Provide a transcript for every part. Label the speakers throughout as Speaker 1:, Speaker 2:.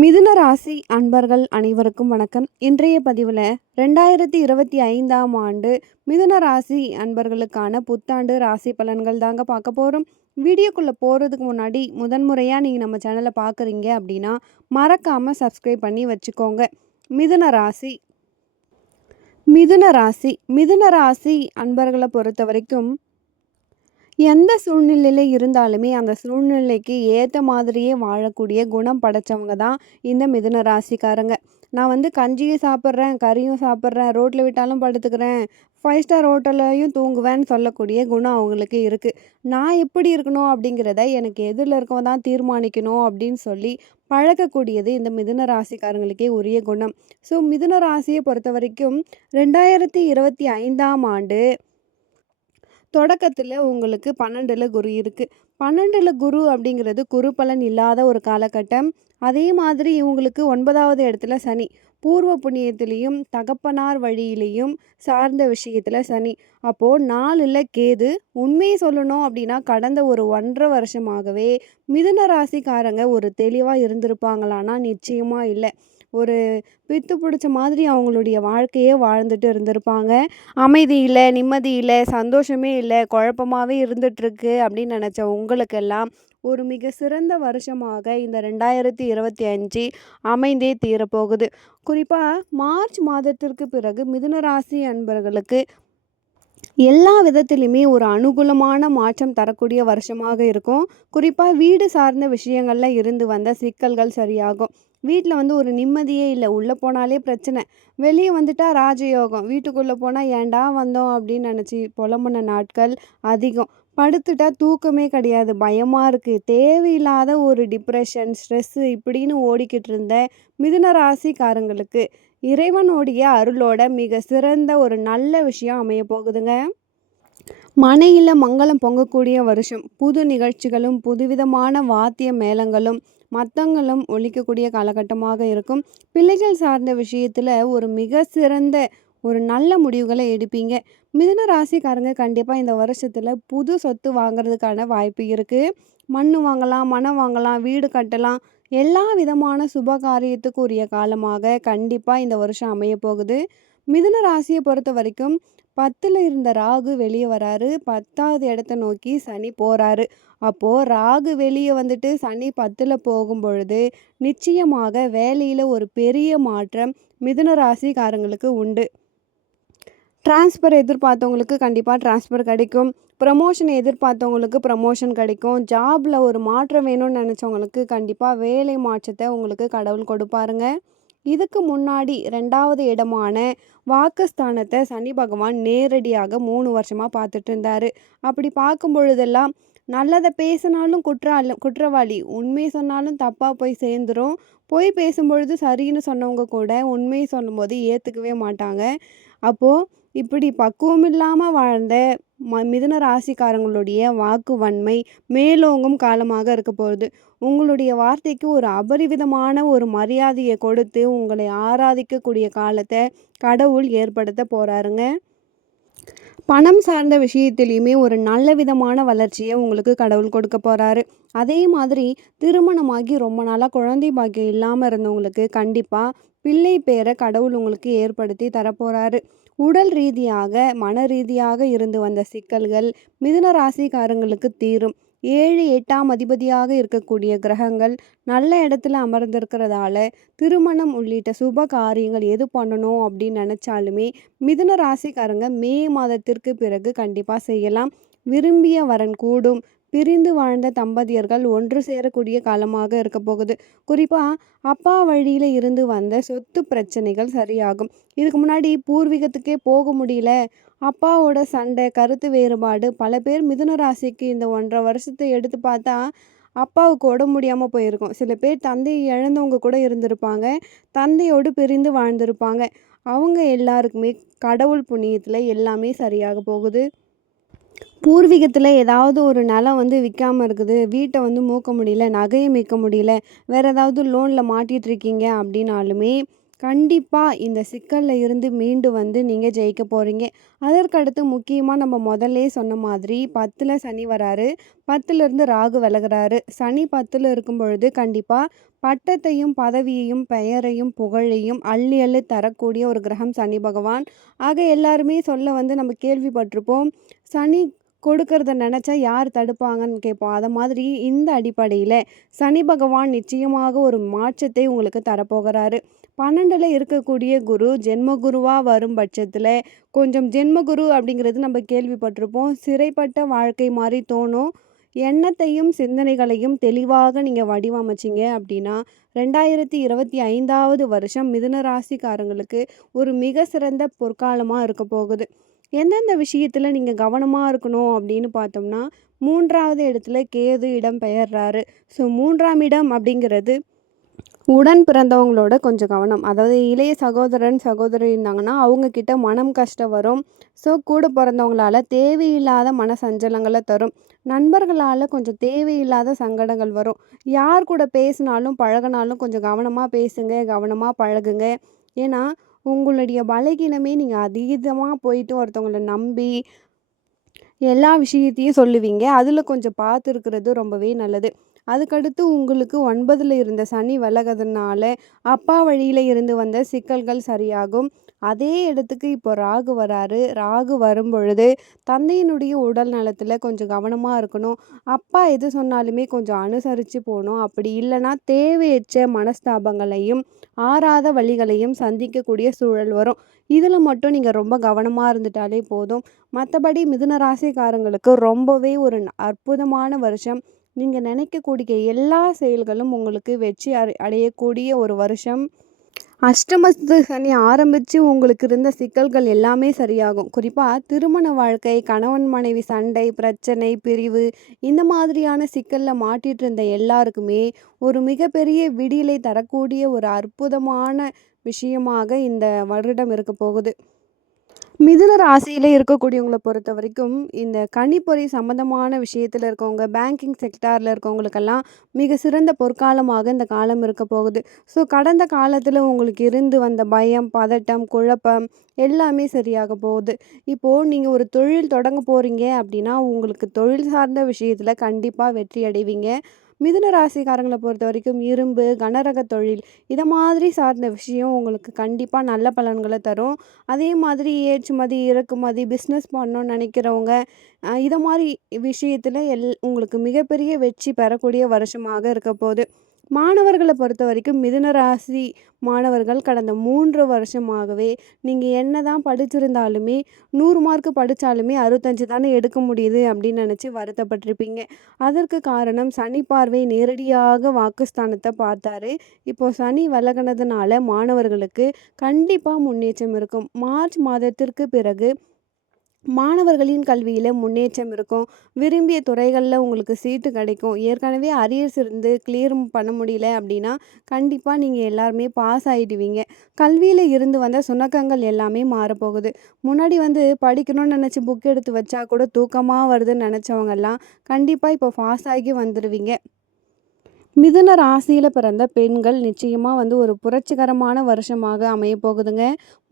Speaker 1: மிதுன ராசி அன்பர்கள் அனைவருக்கும் வணக்கம். இன்றைய பதிவில் ரெண்டாயிரத்தி இருபத்தி ஐந்தாம் ஆண்டு மிதுன ராசி அன்பர்களுக்கான புத்தாண்டு ராசி பலன்கள் தாங்க பார்க்க போகிறோம் வீடியோக்குள்ளே போகிறதுக்கு முன்னாடி முதன்முறையாக நீங்கள் நம்ம சேனலை பார்க்குறீங்க அப்படின்னா மறக்காமல் சப்ஸ்கிரைப் பண்ணி வச்சுக்கோங்க. மிதுன ராசி. மிதுன ராசி. மிதுன ராசி அன்பர்களை பொறுத்த வரைக்கும் எந்த சூழ்நிலையில் இருந்தாலுமே அந்த சூழ்நிலைக்கு ஏற்ற மாதிரியே வாழக்கூடிய குணம் படைச்சவங்க தான் இந்த மிதுன ராசிக்காரங்க. நான் வந்து கஞ்சியும் சாப்பிட்றேன் கறியும் சாப்பிட்றேன் ரோட்டில் விட்டாலும் படுத்துக்கிறேன் ஃபைவ் ஸ்டார் ஹோட்டல்லையும் தூங்குவேன்னு சொல்லக்கூடிய குணம் அவங்களுக்கு இருக்குது நான் எப்படி இருக்கணும் அப்படிங்கிறத எனக்கு எதிரில் இருக்கவங்க தான் தீர்மானிக்கணும் அப்படின்னு சொல்லி பழக்கக்கூடியது இந்த மிதுன ராசிக்காரங்களுக்கே உரிய குணம். ஸோ மிதுன ராசியை பொறுத்த வரைக்கும் ரெண்டாயிரத்தி இருபத்தி ஐந்தாம் ஆண்டு தொடக்கத்தில் உங்களுக்கு பன்னெண்டில் குரு இருக்குது பன்னெண்டில் குரு அப்படிங்கிறது குரு பலன் இல்லாத ஒரு காலகட்டம். அதே மாதிரி இவங்களுக்கு ஒன்பதாவது இடத்துல சனி. பூர்வ புண்ணியத்திலையும் தகப்பனார் வழியிலையும் சார்ந்த விஷயத்தில் சனி. அப்போது நாலில் கேது. உண்மையை சொல்லணும் அப்படின்னா கடந்த ஒரு ஒன்றரை வருஷமாகவே மிதுன ராசிக்காரங்க ஒரு தெளிவாக இருந்திருப்பாங்களான்னா நிச்சயமாக இல்லை. ஒரு பித்து பிடிச்ச மாதிரி அவங்களுடைய வாழ்க்கையே வாழ்ந்துட்டு இருந்திருப்பாங்க. அமைதி இல்லை நிம்மதி இல்லை சந்தோஷமே இல்லை குழப்பமாகவே இருந்துகிட்ருக்கு அப்படின்னு நினச்ச உங்களுக்கெல்லாம் ஒரு மிக சிறந்த வருஷமாக இந்த ரெண்டாயிரத்தி இருபத்தி அஞ்சு அமைந்தே தீரப்போகுது. குறிப்பாக மார்ச் மாதத்திற்கு பிறகு மிதுனராசி அன்பர்களுக்கு எல்லா விதத்திலுமே ஒரு அனுகூலமான மாற்றம் தரக்கூடிய வருஷமாக இருக்கும். குறிப்பாக வீடு சார்ந்த விஷயங்களில் இருந்து வந்த சிக்கல்கள் சரியாகும். வீட்டில் வந்து ஒரு நிம்மதியே இல்லை. உள்ளே போனாலே பிரச்சனை. வெளியே வந்துட்டால் ராஜயோகம். வீட்டுக்குள்ளே போனால் ஏன்டா வந்தோம் அப்படின்னு நினச்சி புலம்புன நாட்கள் அதிகம். படுத்துட்டா தூக்கமே கிடையாது. பயமாக இருக்குது தேவையில்லாத ஒரு டிப்ரெஷன் ஸ்ட்ரெஸ்ஸு இப்படின்னு ஓடிக்கிட்டு இருந்த மிதுன ராசிக்காரங்களுக்கு இறைவனுடைய அருளோட மிக சிறந்த ஒரு நல்ல விஷயம் அமைய போகுதுங்க. மனையில் மங்களம் பொங்கக்கூடிய வருஷம். புது நிகழ்ச்சிகளும் புதுவிதமான வாத்திய மேளங்களும் மத்தங்களும் ஒழிக்கக்கூடிய காலகட்டமாக இருக்கும். பிள்ளைகள் சார்ந்த விஷயத்தில் ஒரு மிக சிறந்த ஒரு நல்ல முடிவுகளை எடுப்பீங்க. மிதன ராசிக்காரங்க கண்டிப்பாக இந்த வருஷத்தில் புது சொத்து வாங்குறதுக்கான வாய்ப்பு இருக்குது மண் வாங்கலாம் மனம் வாங்கலாம் வீடு கட்டலாம். எல்லா விதமான சுப காரியத்துக்கு உரிய காலமாக கண்டிப்பாக இந்த வருஷம் அமைய போகுது மிதுன ராசியை பொறுத்த வரைக்கும் பத்தில் இருந்த ராகு வெளியே வராரு. பத்தாவது இடத்த நோக்கி சனி போகிறாரு அப்போது ராகு வெளியே வந்துட்டு சனி பத்தில் போகும் பொழுது நிச்சயமாக வேலையில் ஒரு பெரிய மாற்றம் மிதுன ராசிக்காரங்களுக்கு உண்டு. ட்ரான்ஸ்ஃபர் எதிர்பார்த்தவங்களுக்கு கண்டிப்பாக ட்ரான்ஸ்ஃபர் கிடைக்கும். ப்ரமோஷன் எதிர்பார்த்தவங்களுக்கு ப்ரமோஷன் கிடைக்கும். ஜாபில் ஒரு மாற்றம் வேணும்னு நினச்சவங்களுக்கு கண்டிப்பாக வேலை மாற்றத்தை உங்களுக்கு கடவுள் கொடுப்பாருங்க. இதுக்கு முன்னாடி ரெண்டாவது இடமான வாக்குஸ்தானத்தை சனி பகவான் நேரடியாக மூணு வருஷமாக பார்த்துட்டு இருந்தார். அப்படி பார்க்கும் பொழுதெல்லாம் நல்லதை பேசினாலும் குற்றால குற்றவாளி உண்மை சொன்னாலும் தப்பாக போய் சேர்ந்துரும். போய் பேசும்பொழுது சரின்னு சொன்னவங்க கூட உண்மையை சொல்லும்போது ஏற்றுக்கவே மாட்டாங்க. அப்போது இப்படி பக்குவம் இல்லாமல் வாழ்ந்த ம மிதுன ராசிக்காரங்களுடைய வாக்கு வன்மை மேலோங்கும் காலமாக இருக்க போகிறது உங்களுடைய வார்த்தைக்கு ஒரு அபரிவிதமான ஒரு மரியாதையை கொடுத்து உங்களை ஆராதிக்கக்கூடிய காலத்தை கடவுள் ஏற்படுத்த போகிறாருங்க பணம் சார்ந்த விஷயத்துலையுமே ஒரு நல்ல விதமான வளர்ச்சியை உங்களுக்கு கடவுள் கொடுக்க போகிறாரு அதே மாதிரி திருமணமாகி ரொம்ப நாளாக குழந்தை பாக்கியம் இல்லாமல் இருந்தவங்களுக்கு கண்டிப்பாக பிள்ளை பேரை கடவுள் உங்களுக்கு ஏற்படுத்தி தரப்போகிறாரு உடல் ரீதியாக மன ரீதியாக இருந்து வந்த சிக்கல்கள் மிதுன ராசிக்காரங்களுக்கு தீரும். ஏழு எட்டாம் அதிபதியாக இருக்கக்கூடிய கிரகங்கள் நல்ல இடத்துல அமர்ந்திருக்கிறதால திருமணம் உள்ளிட்ட சுப காரியங்கள் எது பண்ணணும் அப்படின்னு நினச்சாலுமே மிதுன ராசிக்காரங்க மே மாதத்திற்கு பிறகு கண்டிப்பாக செய்யலாம். விரும்பிய வரன் கூடும். பிரிந்து வாழ்ந்த தம்பதியர்கள் ஒன்று சேரக்கூடிய காலமாக இருக்க போகுது. குறிப்பாக அப்பா வழியில் இருந்து வந்த சொத்து பிரச்சனைகள் சரியாகும். இதுக்கு முன்னாடி பூர்வீகத்துக்கே போக முடியல. அப்பாவோட சண்டை கருத்து வேறுபாடு பல பேர் மிதுன ராசிக்கு இந்த ஒன்றரை வருஷத்தை எடுத்து பார்த்தா அப்பாவுக்கு உடம்பு முடியாமல் போயிருக்கும். சில பேர் தந்தையை இழந்தவங்க கூட இருந்திருப்பாங்க. தந்தையோடு பிரிந்து வாழ்ந்திருப்பாங்க. அவங்க எல்லாருக்குமே கடவுள் புண்ணியத்தில் எல்லாமே சரியாக போகுது. பூர்வீகத்தில் ஏதாவது ஒரு நிலம் வந்து விற்காமல் இருக்குது வீட்டை வந்து மூக்க முடியல நகையை மீட்க முடியல வேறு ஏதாவது லோனில் மாட்டிகிட்ருக்கீங்க அப்படின்னாலுமே கண்டிப்பாக இந்த சிக்கலில் இருந்து மீண்டு வந்து நீங்கள் ஜெயிக்க போகிறீங்க அதற்கடுத்து முக்கியமாக நம்ம முதல்லே சொன்ன மாதிரி 10ல சனி வராரு. 10லிருந்து ராகு விலகுறாரு. சனி 10ல இருக்கும் பொழுது கண்டிப்பாக பட்டத்தையும், பதவியையும், பெயரையும், புகழையும் அள்ளி அள்ளி தரக்கூடிய ஒரு கிரகம் சனி பகவான். ஆக எல்லாருமே சொல்ல வந்து நம்ம கேள்விப்பட்டிருப்போம். சனி கொடுக்கறத நினச்சா யார் தடுப்பாங்கன்னு கேட்போம். அதை மாதிரி இந்த அடிப்படையில் சனி பகவான் நிச்சயமாக ஒரு மாற்றத்தை உங்களுக்கு தரப்போகிறாரு. 12ல இருக்கக்கூடிய குரு ஜென்மகுருவாக வரும் பட்சத்தில் கொஞ்சம் ஜென்ம குரு அப்படிங்கிறது நம்ம கேள்விப்பட்டிருப்போம். சிறைப்பட்ட வாழ்க்கை மாதிரி தோணும். எண்ணத்தையும், சிந்தனைகளையும் தெளிவாக நீங்கள் வடிவமைச்சீங்க அப்படின்னா, 2025வது வருஷம் மிதுன ராசிக்காரங்களுக்கு ஒரு மிக சிறந்த பொற்காலமாக இருக்க போகுது. எந்தெந்த விஷயத்தில் நீங்கள் கவனமாக இருக்கணும் அப்படின்னு பார்த்தோம்னா, மூன்றாவது இடத்துல கேது இடம் பெயர்றாரு. ஸோ மூன்றாம் இடம் அப்படிங்கிறது உடன் பிறந்தவங்களோட கொஞ்சம் கவனம். அதாவது இளைய சகோதரன், சகோதரி இருந்தாங்கன்னா, அவங்கக்கிட்ட மனம் கஷ்டம் வரும். ஸோ கூட பிறந்தவங்களால தேவையில்லாத மன சஞ்சலங்களை தரும். நண்பர்களால் கொஞ்சம் தேவையில்லாத சங்கடங்கள் வரும். யார் கூட பேசினாலும், பழகுனாலும் கொஞ்சம் கவனமாக பேசுங்க, கவனமாக பழகுங்க. ஏன்னா, உங்களுடைய பலகீனமே நீங்கள் அதீதமாக போயிட்டு ஒருத்தவங்கள நம்பி எல்லா விஷயத்தையும் சொல்லுவீங்க. அதில் கொஞ்சம் பார்த்து இருக்கிறது ரொம்பவே நல்லது. அதுக்கடுத்து உங்களுக்கு ஒன்பதில் இருந்த சனி விலகிறதுனால அப்பா வழியில் இருந்து வந்த சிக்கல்கள் சரியாகும். அதே இடத்துக்கு இப்போ ராகு வராரு. ராகு வரும்பொழுது, தந்தையினுடைய உடல் நலத்தில் கொஞ்சம் கவனமாக இருக்கணும். அப்பா எது சொன்னாலுமே கொஞ்சம் அனுசரித்து போகணும் அப்படி இல்லைன்னா தேவையற்ற மனஸ்தாபங்களையும், ஆறாத வழிகளையும் சந்திக்கக்கூடிய சூழல் வரும். இதில் மட்டும் நீங்கள் ரொம்ப கவனமாக இருந்துட்டாலே போதும். மற்றபடி மிதுன ராசிக்காரங்களுக்கு ரொம்பவே ஒரு அற்புதமான வருஷம். நீங்கள் நினைக்கக்கூடிய எல்லா செயல்களும் உங்களுக்கு வெற்றி அடையக்கூடிய ஒரு வருஷம். அஷ்டமத்து சனி உங்களுக்கு இருந்த சிக்கல்கள் எல்லாமே சரியாகும். குறிப்பாக திருமண வாழ்க்கை, கணவன் மனைவி சண்டை, பிரச்சனை, பிரிவு இந்த மாதிரியான சிக்கலில் மாட்டிகிட்டு இருந்த எல்லாருக்குமே ஒரு மிகப்பெரிய விடியலை தரக்கூடிய ஒரு அற்புதமான விஷயமாக இந்த வருடம் இருக்க போகுது. மிதுன இருக்கக்கூடியவங்களை பொறுத்த வரைக்கும் இந்த கணிப்பொறி சம்மந்தமான விஷயத்தில் இருக்கவங்க, பேங்கிங் செக்டாரில் இருக்கவங்களுக்கெல்லாம் மிக சிறந்த பொற்காலமாக இந்த காலம் இருக்க போகுது. ஸோ கடந்த காலத்தில் உங்களுக்கு இருந்து வந்த பயம், பதட்டம், குழப்பம் எல்லாமே சரியாக போகுது. இப்போது நீங்கள் ஒரு தொழில் தொடங்க போகிறீங்க அப்படின்னா, உங்களுக்கு தொழில் சார்ந்த விஷயத்தில் கண்டிப்பாக வெற்றி அடைவீங்க. மிதுன ராசிக்காரங்களை பொறுத்த வரைக்கும் இரும்பு, கனரக தொழில் இதை மாதிரி சார்ந்த விஷயம் உங்களுக்கு கண்டிப்பாக நல்ல பலன்களை தரும். அதே மாதிரி ஏற்றுமதி, இறக்குமதி, பிஸ்னஸ் பண்ணணும்னு நினைக்கிறவங்க, இதை மாதிரி விஷயத்தில் எல் உங்களுக்கு மிகப்பெரிய வெற்றி பெறக்கூடிய வருஷமாக இருக்க போகுது மாணவர்களை பொறுத்தவரைக்கும் மிதுன ராசி மாணவர்கள் கடந்த மூன்று வருஷமாகவே நீங்கள் என்ன தான் படிச்சிருந்தாலுமே, நூறு மார்க் படித்தாலுமே அறுபத்தஞ்சு தானே எடுக்க முடியுது அப்படின்னு நினச்சி வருத்தப்பட்டிருப்பீங்க. அதற்கு காரணம் சனி பார்வை நேரடியாக வாக்குஸ்தானத்தை பார்த்தாரு. இப்போ சனி விலகுனதுனால மாணவர்களுக்கு கண்டிப்பாக முன்னேற்றம் இருக்கும். மார்ச் மாதத்திற்கு பிறகு மாணவர்களின் கல்வியில் முன்னேற்றம் இருக்கும். விரும்பிய துறைகளில் உங்களுக்கு சீட்டு கிடைக்கும். ஏற்கனவே அரியர்ஸ் இருந்து கிளியர் பண்ண முடியல அப்படின்னா, கண்டிப்பாக நீங்கள் எல்லாருமே பாஸ் ஆகிடுவீங்க கல்வியில் இருந்து வந்த சுணக்கங்கள் எல்லாமே மாறப்போகுது. முன்னாடி வந்து படிக்கணும்னு நினச்சி புக் எடுத்து வச்சா கூட தூக்கமாக வருதுன்னு நினச்சவங்கெல்லாம் கண்டிப்பாக இப்போ பாஸ் ஆகி வந்துடுவீங்க மிதுன ராசியில் பிறந்த பெண்கள் நிச்சயமாக வந்து ஒரு புரட்சிகரமான வருஷமாக அமைய போகுதுங்க.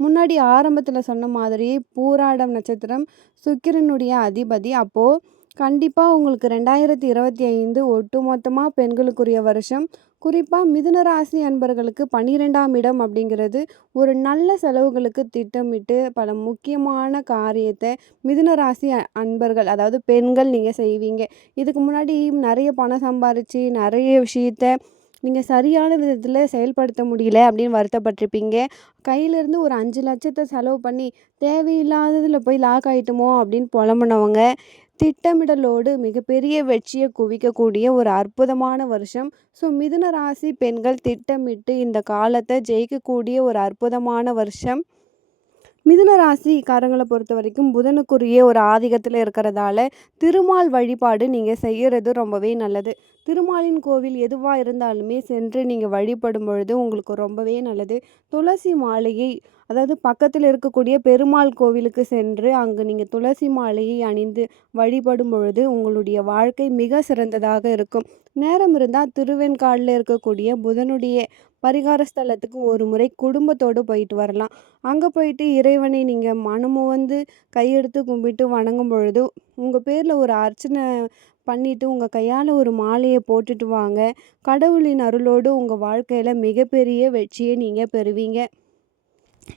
Speaker 1: முன்னாடி ஆரம்பத்தில் சொன்ன மாதிரி பூராடம் நட்சத்திரம் சுக்கிரனுடைய அதிபதி. அப்போது கண்டிப்பாக உங்களுக்கு ரெண்டாயிரத்தி இருபத்தி ஐந்து ஒட்டுமொத்தமாக பெண்களுக்குரிய வருஷம். குறிப்பாக மிதுன ராசி அன்பர்களுக்கு 12ஆம் இடம் அப்படிங்கிறது ஒரு நல்ல செலவுகளுக்கு திட்டமிட்டு பல முக்கியமான காரியத்தை மிதுன ராசி அன்பர்கள் அதாவது பெண்கள் நீங்கள் செய்வீங்க. இதுக்கு முன்னாடி நிறைய பணம் சம்பாரித்து நிறைய விஷயத்த நீங்கள் சரியான விதத்தில் செயல்படுத்த முடியல அப்படின்னு வருத்தப்பட்டிருப்பீங்க. கையிலேருந்து ஒரு 5,00,000த்த செலவு பண்ணி தேவையில்லாததில் போய் லாக் ஆகிட்டுமோ அப்படின்னு புலம்புனவங்க, திட்டமிடலோடு மிகப்பெரிய வெற்றியை குவிக்கக்கூடிய ஒரு அற்புதமான வருஷம். ஸோ மிதுன ராசி பெண்கள் திட்டமிட்டு இந்த காலத்தை ஜெயிக்கக்கூடிய ஒரு அற்புதமான வருஷம். மிதுன பொறுத்த வரைக்கும் புதனுக்குரிய ஒரு ஆதிக்கத்தில் இருக்கிறதால, திருமால் வழிபாடு நீங்கள் செய்கிறது ரொம்பவே நல்லது. திருமாலின் கோவில் எதுவாக இருந்தாலுமே சென்று நீங்கள் வழிபடும் பொழுது உங்களுக்கு ரொம்பவே நல்லது. துளசி மாலையை அதாவது பக்கத்தில் இருக்கக்கூடிய பெருமாள் கோவிலுக்கு சென்று, அங்கு நீங்கள் துளசி மாலையை அணிந்து வழிபடும் பொழுது உங்களுடைய வாழ்க்கை மிக சிறந்ததாக இருக்கும். நேரம் இருந்தால் திருவெண்காடில் இருக்கக்கூடிய புதனுடைய பரிகார ஸ்தலத்துக்கு ஒரு முறை குடும்பத்தோடு போயிட்டு வரலாம். அங்கே போயிட்டு இறைவனை நீங்கள் மனமும் வந்து கையெடுத்து கும்பிட்டு வணங்கும் பொழுது, உங்கள் பேரில் ஒரு அர்ச்சனை பண்ணிவிட்டு உங்கள் கையால் ஒரு மாலையை போட்டுட்டு வாங்க. கடவுளின் அருளோடு உங்கள் வாழ்க்கையில் மிகப்பெரிய வெற்றியை நீங்கள் பெறுவீங்க.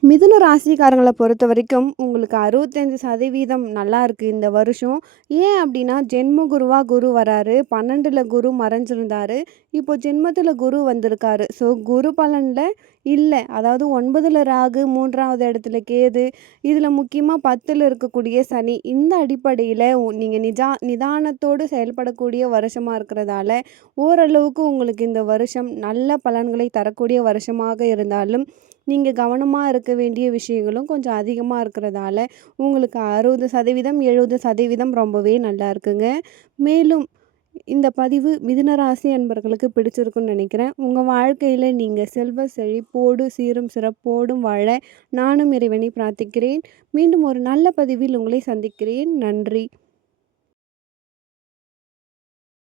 Speaker 1: மிதுன பொறுத்த வரைக்கும் உங்களுக்கு 65% நல்லா இருக்கு இந்த வருஷம். ஏன் அப்படின்னா ஜென்ம குருவா குரு வராரு. 12ல குரு மறைஞ்சிருந்தாரு. இப்போ ஜென்மத்தில் குரு வந்திருக்காரு. ஸோ குரு பலனில் இல்லை அதாவது ஒன்பதில் ராகு, மூன்றாவது இடத்துல கேது, இதில் முக்கியமாக பத்தில் இருக்கக்கூடிய சனி. இந்த அடிப்படையில் உ நிஜா நிதானத்தோடு செயல்படக்கூடிய வருஷமாக இருக்கிறதால, ஓரளவுக்கு உங்களுக்கு இந்த வருஷம் நல்ல பலன்களை தரக்கூடிய வருஷமாக இருந்தாலும், நீங்கள் கவனமாக இருக்க வேண்டிய விஷயங்களும் கொஞ்சம் அதிகமாக இருக்கிறதால, உங்களுக்கு 60%, 70% ரொம்பவே நல்லா இருக்குங்க. மேலும் இந்த பதிவு மிதுனராசி அன்பர்களுக்கு பிடிச்சிருக்குன்னு நினைக்கிறேன் உங்கள் வாழ்க்கையில் நீங்கள் செல்வ செழிப்போடு, சீரும் சிறப்போடும் வாழ நானும் இறைவனை பிரார்த்திக்கிறேன். மீண்டும் ஒரு நல்ல பதிவில் உங்களை சந்திக்கிறேன். நன்றி.